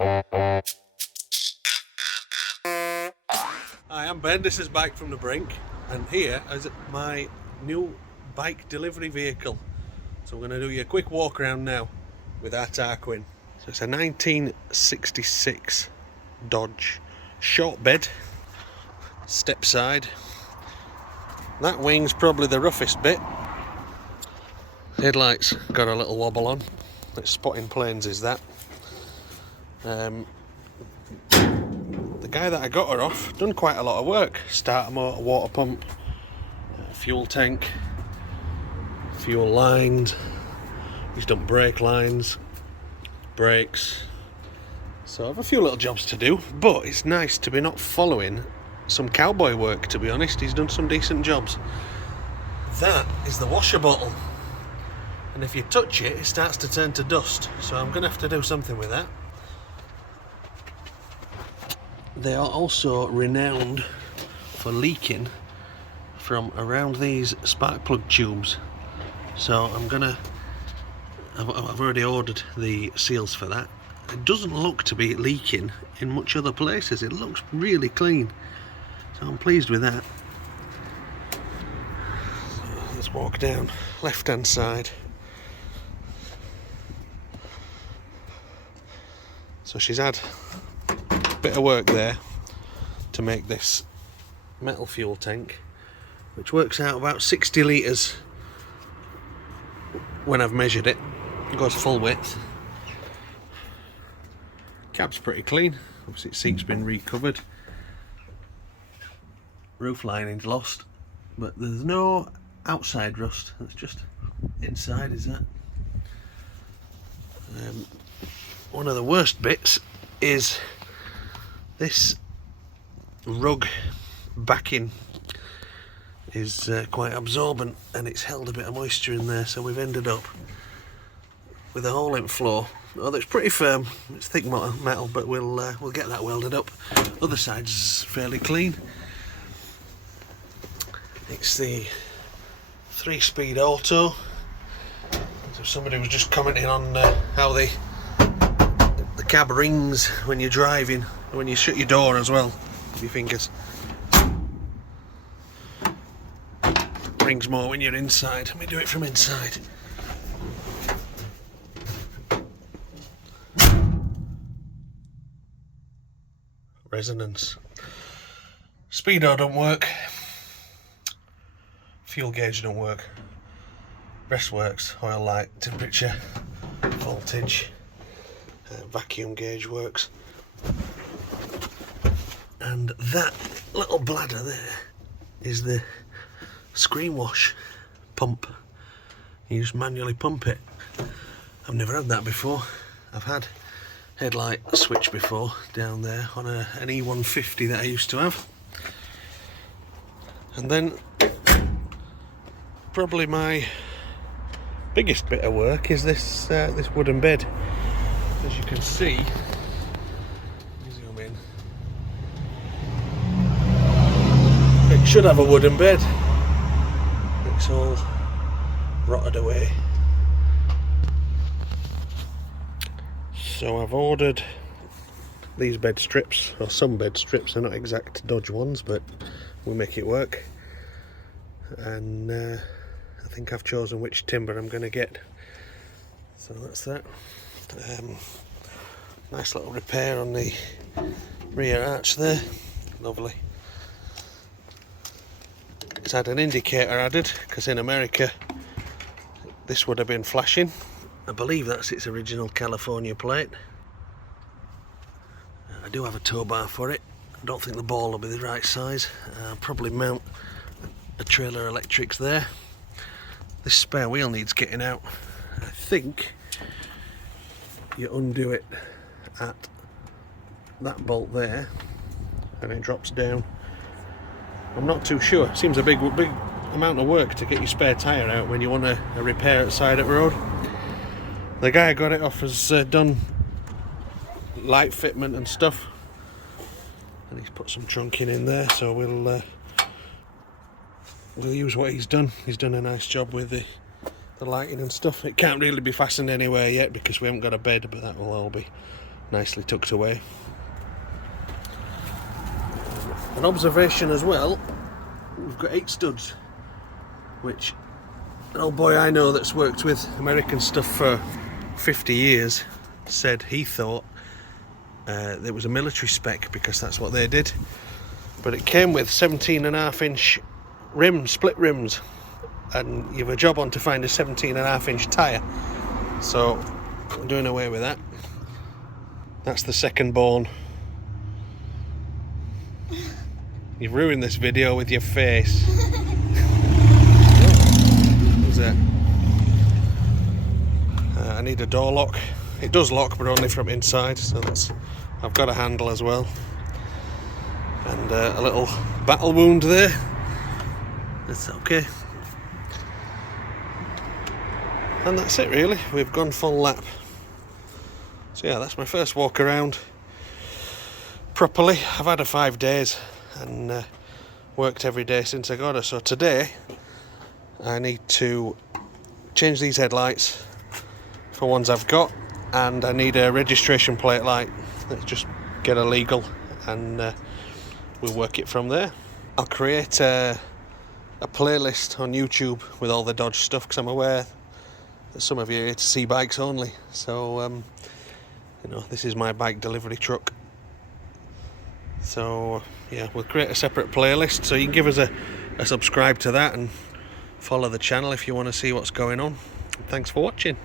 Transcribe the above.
Hi, I'm Ben, this is Bike from the Brink, and here is my new bike delivery vehicle. So I'm going to do you a quick walk around now with our Tarquin. So it's a 1966 Dodge short bed, step side. That wing's probably the roughest bit. Headlights got a little wobble on. It's spotting planes is that. The guy that I got her off done quite a lot of work. Starter motor, water pump, fuel tank, fuel lines. He's done brake lines, brakes. So I have a few little jobs to do, but it's nice to be not following some cowboy work, to be honest. He's done some decent jobs. That is the washer bottle, and if you touch it, it starts to turn to dust, so I'm going to have to do something with that. They are also renowned for leaking from around these spark plug tubes, so I've already ordered the seals for that. It doesn't look to be leaking in much other places. It looks really clean, so I'm pleased with that. So let's walk down left hand side. So she's had a bit of work there to make this metal fuel tank, which works out about 60 litres when I've measured it. It goes full width. Cab's pretty clean, obviously seat's been recovered. Roof lining's lost, but there's no outside rust, it's just inside is that. One of the worst bits is this rug backing is quite absorbent, and it's held a bit of moisture in there, so we've ended up with a hole in floor. Oh, that's pretty firm. It's thick metal, but we'll get that welded up. Other side's fairly clean. It's the 3-speed auto. So somebody was just commenting on how the cab rings when you're driving, when you shut your door as well with your fingers. Rings more when you're inside. Let me do it from inside. Resonance. Speedo don't work. Fuel gauge don't work. Rest works. Oil light, temperature, voltage. Vacuum gauge works. And that little bladder there is the screen wash pump. You just manually pump it. I've never had that before. I've had headlight switch before down there on an E150 that I used to have. And then probably my biggest bit of work is this this wooden bed. As you can see, zoom in. It should have a wooden bed. It's all rotted away. So I've ordered these bed strips, or some bed strips. They're not exact Dodge ones, but we'll make it work. And I think I've chosen which timber I'm going to get. So that's that. Nice little repair on the rear arch there. Lovely. It's had an indicator added, because in America this would have been flashing. I believe that's its original California plate. I do have a tow bar for it. I don't think the ball will be the right size. I'll probably mount a trailer electrics there. This spare wheel needs getting out. I think you undo it at that bolt there and it drops down. I'm not too sure. Seems a big amount of work to get your spare tyre out when you want a repair outside at the road. The guy I got it off has done light fitment and stuff, and he's put some trunking in there, so we'll use what he's done. He's done a nice job with the lighting and stuff. It can't really be fastened anywhere yet because we haven't got a bed, but that will all be nicely tucked away. An observation as well, we've got 8 studs, which an old boy I know that's worked with American stuff for 50 years said he thought there was a military spec because that's what they did, but it came with 17.5-inch rims, split rims, and you've a job on to find a 17.5-inch tyre, so I'm doing away with that. That's the second born. You've ruined this video with your face. What's that? I need a door lock. It does lock, but only from inside, so that's, I've got a handle as well. And a little battle wound there. That's okay. And that's it really, we've gone full lap. So yeah, that's my first walk around properly. I've had her 5 days and worked every day since I got her. So today I need to change these headlights for ones I've got, and I need a registration plate light. Let's just get her legal and we'll work it from there. I'll create a playlist on YouTube with all the Dodge stuff, because I'm aware that some of you are here to see bikes only. So you know, this is my bike delivery truck. So yeah, we'll create a separate playlist, so you can give us a subscribe to that and follow the channel if you want to see what's going on. Thanks for watching.